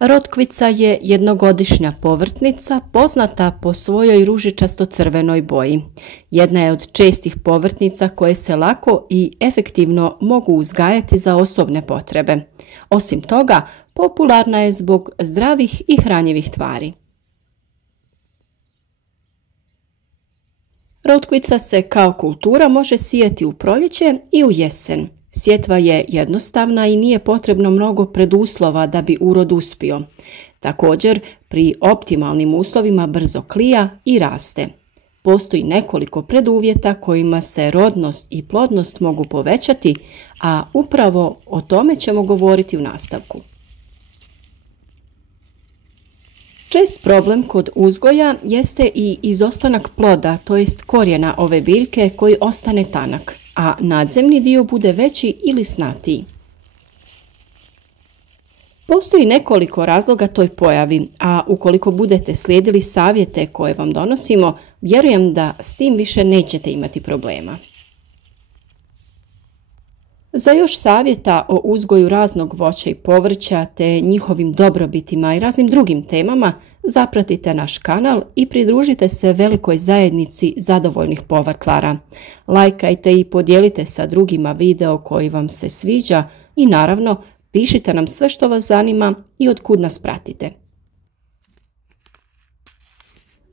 Rotkvica je jednogodišnja povrtnica poznata po svojoj ružičasto-crvenoj boji. Jedna je od čestih povrtnica koje se lako i efektivno mogu uzgajati za osobne potrebe. Osim toga, popularna je zbog zdravih i hranjivih tvari. Rotkvica se kao kultura može sijati u proljeće i u jesen. Sjetva je jednostavna i nije potrebno mnogo preduslova da bi urod uspio. Također, pri optimalnim uslovima brzo klija i raste. Postoji nekoliko preduvjeta kojima se rodnost i plodnost mogu povećati, a upravo o tome ćemo govoriti u nastavku. Čest problem kod uzgoja jeste i izostanak ploda, to jest korijena ove biljke koji ostane tanak, a nadzemni dio bude veći ili snatiji. Postoji nekoliko razloga toj pojavi, a ukoliko budete slijedili savjete koje vam donosimo, vjerujem da s tim više nećete imati problema. Za još savjeta o uzgoju raznog voća i povrća te njihovim dobrobitima i raznim drugim temama, zapratite naš kanal i pridružite se velikoj zajednici zadovoljnih povrtlara. Lajkajte i podijelite sa drugima video koji vam se sviđa i naravno pišite nam sve što vas zanima i otkud nas pratite.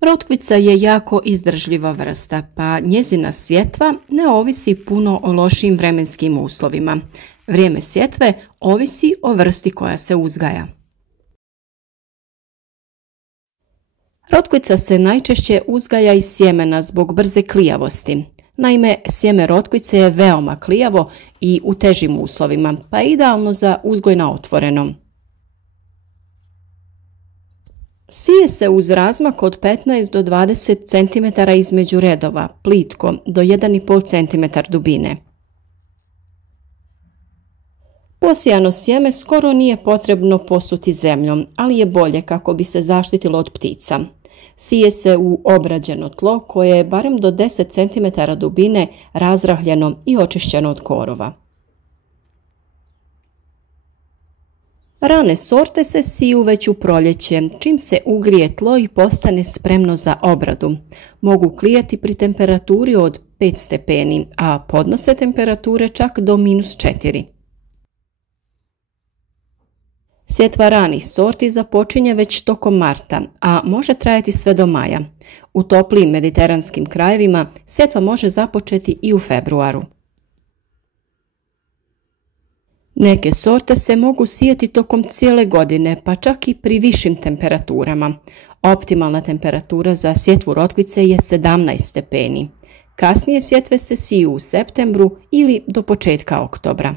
Rotkvica je jako izdržljiva vrsta, pa njezina sjetva ne ovisi puno o lošim vremenskim uslovima. Vrijeme sjetve ovisi o vrsti koja se uzgaja. Rotkvica se najčešće uzgaja iz sjemena zbog brze klijavosti. Naime, sjeme rotkvice je veoma klijavo i u težim uslovima, pa je idealno za uzgoj na otvorenom. Sije se uz razmak od 15 do 20 cm između redova, plitko, do 1,5 cm dubine. Posijano sjeme skoro nije potrebno posuti zemljom, ali je bolje kako bi se zaštitilo od ptica. Sije se u obrađeno tlo koje je barem do 10 cm dubine razrahljeno i očišćeno od korova. Rane sorte se siju već u proljeće, čim se ugrije tlo i postane spremno za obradu. Mogu klijati pri temperaturi od 5 stepeni, a podnose temperature čak do -4. Sjetva ranih sorti započinje već tokom marta, a može trajati sve do maja. U toplijim mediteranskim krajevima sjetva može započeti i u februaru. Neke sorte se mogu sijati tokom cijele godine, pa čak i pri višim temperaturama. Optimalna temperatura za sjetvu rotkvice je 17 stepeni. Kasnije sjetve se siju u septembru ili do početka oktobra.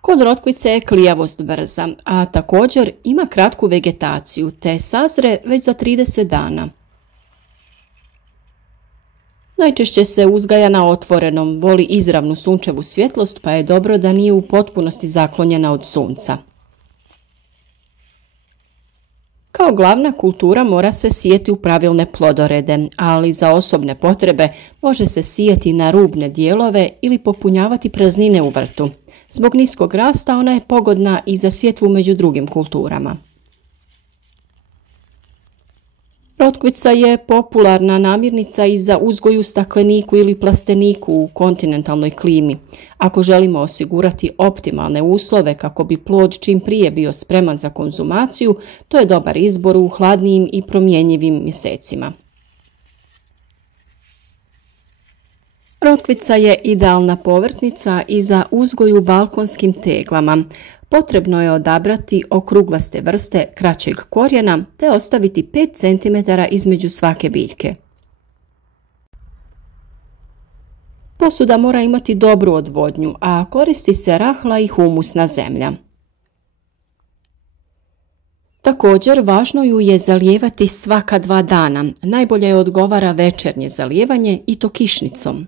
Kod rotkvice je klijavost brza, a također ima kratku vegetaciju te sazre već za 30 dana. Najčešće se uzgaja na otvorenom, voli izravnu sunčevu svjetlost, pa je dobro da nije u potpunosti zaklonjena od sunca. Kao glavna kultura mora se sijeti u pravilne plodorede, ali za osobne potrebe može se sijati na rubne dijelove ili popunjavati praznine u vrtu. Zbog niskog rasta ona je pogodna i za sjetvu među drugim kulturama. Rotkvica je popularna namirnica i za uzgoj u stakleniku ili plasteniku u kontinentalnoj klimi. Ako želimo osigurati optimalne uslove kako bi plod čim prije bio spreman za konzumaciju, to je dobar izbor u hladnijim i promjenjivim mjesecima. Rotkvica je idealna povrtnica i za uzgoj u balkonskim teglama. Potrebno je odabrati okruglaste vrste kraćeg korijena te ostaviti 5 cm između svake biljke. Posuda mora imati dobru odvodnju, a koristi se rahla i humusna zemlja. Također, važno ju je zalijevati svaka 2 dana. Najbolje je odgovara večernje zalijevanje i to kišnicom.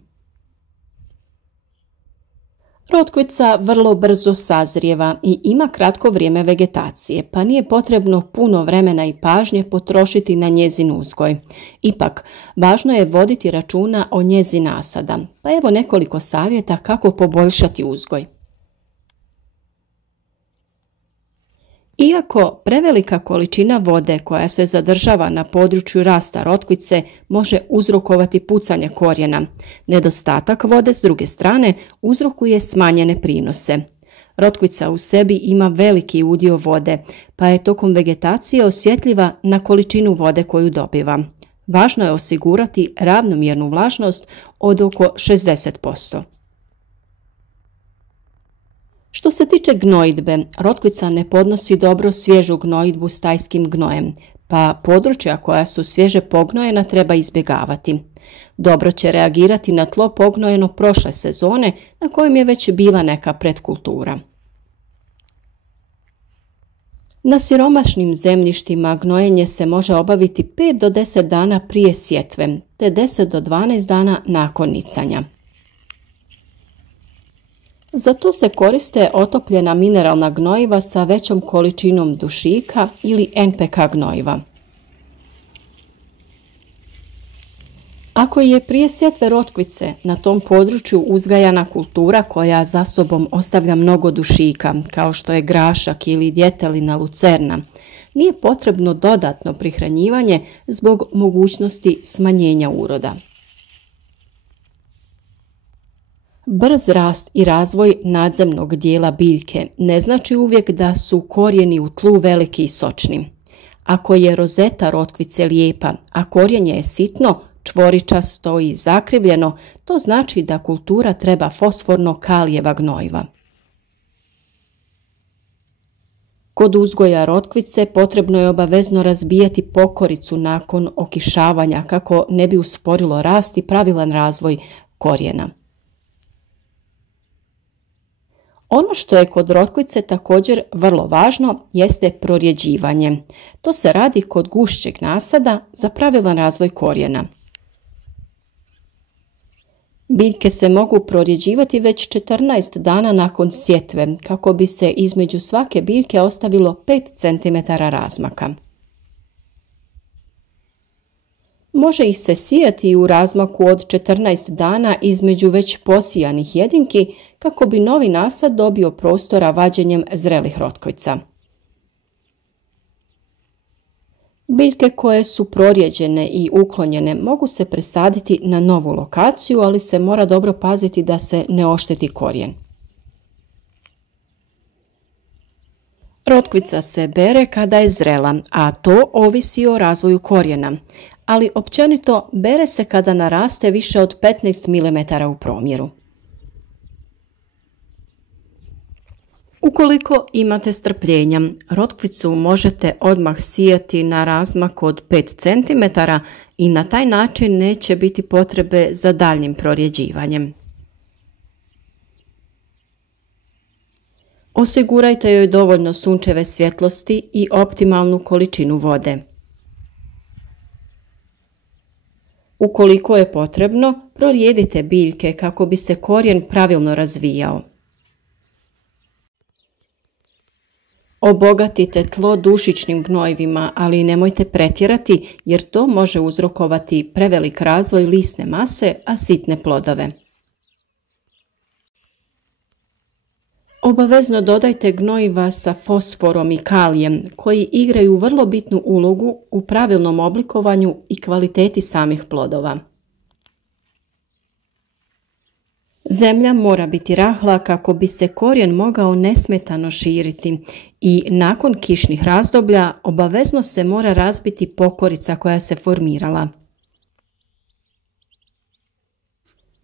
Rotkvica vrlo brzo sazrijeva i ima kratko vrijeme vegetacije, pa nije potrebno puno vremena i pažnje potrošiti na njezin uzgoj. Ipak, važno je voditi računa o njezi nasada, pa evo nekoliko savjeta kako poboljšati uzgoj. Iako prevelika količina vode koja se zadržava na području rasta rotkvice može uzrokovati pucanje korijena, nedostatak vode s druge strane uzrokuje smanjene prinose. Rotkvica u sebi ima veliki udio vode, pa je tokom vegetacije osjetljiva na količinu vode koju dobiva. Važno je osigurati ravnomjernu vlažnost od oko 60%. Što se tiče gnojidbe, rotkvica ne podnosi dobro svježu gnojidbu stajskim gnojem, pa područja koja su svježe pognojena treba izbjegavati. Dobro će reagirati na tlo pognojeno prošle sezone na kojem je već bila neka pretkultura. Na siromašnim zemljištima gnojenje se može obaviti 5 do 10 dana prije sjetve, te 10 do 12 dana nakon nicanja. Za to se koriste otopljena mineralna gnojiva sa većom količinom dušika ili NPK gnojiva. Ako je prije sjetve rotkvice na tom području uzgajana kultura koja za sobom ostavlja mnogo dušika, kao što je grašak ili djetelina lucerna, nije potrebno dodatno prihranjivanje zbog mogućnosti smanjenja uroda. Brz rast i razvoj nadzemnog dijela biljke ne znači uvijek da su korijeni u tlu veliki i sočni. Ako je rozeta rotkvice lijepa, a korijenje je sitno, čvoričasto i zakrivljeno, to znači da kultura treba fosforno-kalijeva gnojiva. Kod uzgoja rotkvice potrebno je obavezno razbijati pokoricu nakon okišavanja kako ne bi usporilo rast i pravilan razvoj korijena. Ono što je kod rotkvice također vrlo važno jeste prorjeđivanje. To se radi kod gušćeg nasada za pravilan razvoj korijena. Biljke se mogu prorjeđivati već 14 dana nakon sjetve, kako bi se između svake biljke ostavilo 5 cm razmaka. Može ih se sijati u razmaku od 14 dana između već posijanih jedinki kako bi novi nasad dobio prostora vađenjem zrelih rotkvica. Biljke koje su prorjeđene i uklonjene mogu se presaditi na novu lokaciju, ali se mora dobro paziti da se ne ošteti korijen. Rotkvica se bere kada je zrela, a to ovisi o razvoju korijena, ali općenito bere se kada naraste više od 15 mm u promjeru. Ukoliko imate strpljenja, rotkvicu možete odmah sijati na razmak od 5 cm i na taj način neće biti potrebe za daljnjim prorjeđivanjem. Osigurajte joj dovoljno sunčeve svjetlosti i optimalnu količinu vode. Ukoliko je potrebno, prorijedite biljke kako bi se korijen pravilno razvijao. Obogatite tlo dušičnim gnojivima, ali nemojte pretjerati jer to može uzrokovati prevelik razvoj lisne mase, a sitne plodove. Obavezno dodajte gnojiva sa fosforom i kalijem koji igraju vrlo bitnu ulogu u pravilnom oblikovanju i kvaliteti samih plodova. Zemlja mora biti rahla kako bi se korijen mogao nesmetano širiti i nakon kišnih razdoblja obavezno se mora razbiti pokorica koja se formirala.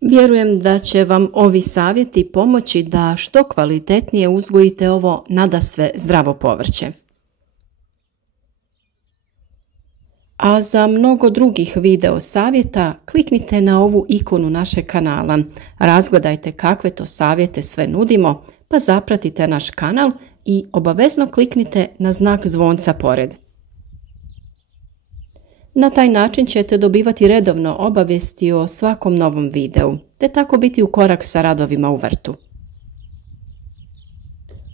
Vjerujem da će vam ovi savjeti pomoći da što kvalitetnije uzgojite ovo nadasve zdravo povrće. A za mnogo drugih video savjeta kliknite na ovu ikonu našeg kanala, razgledajte kakve to savjete sve nudimo, pa zapratite naš kanal i obavezno kliknite na znak zvonca pored. Na taj način ćete dobivati redovno obavijesti o svakom novom videu, te tako biti u korak sa radovima u vrtu.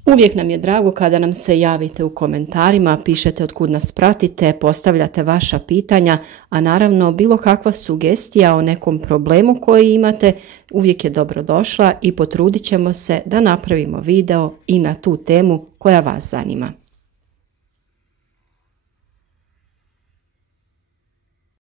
Uvijek nam je drago kada nam se javite u komentarima, pišete otkud nas pratite, postavljate vaša pitanja, a naravno bilo kakva sugestija o nekom problemu koji imate uvijek je dobrodošla i potrudit ćemo se da napravimo video i na tu temu koja vas zanima.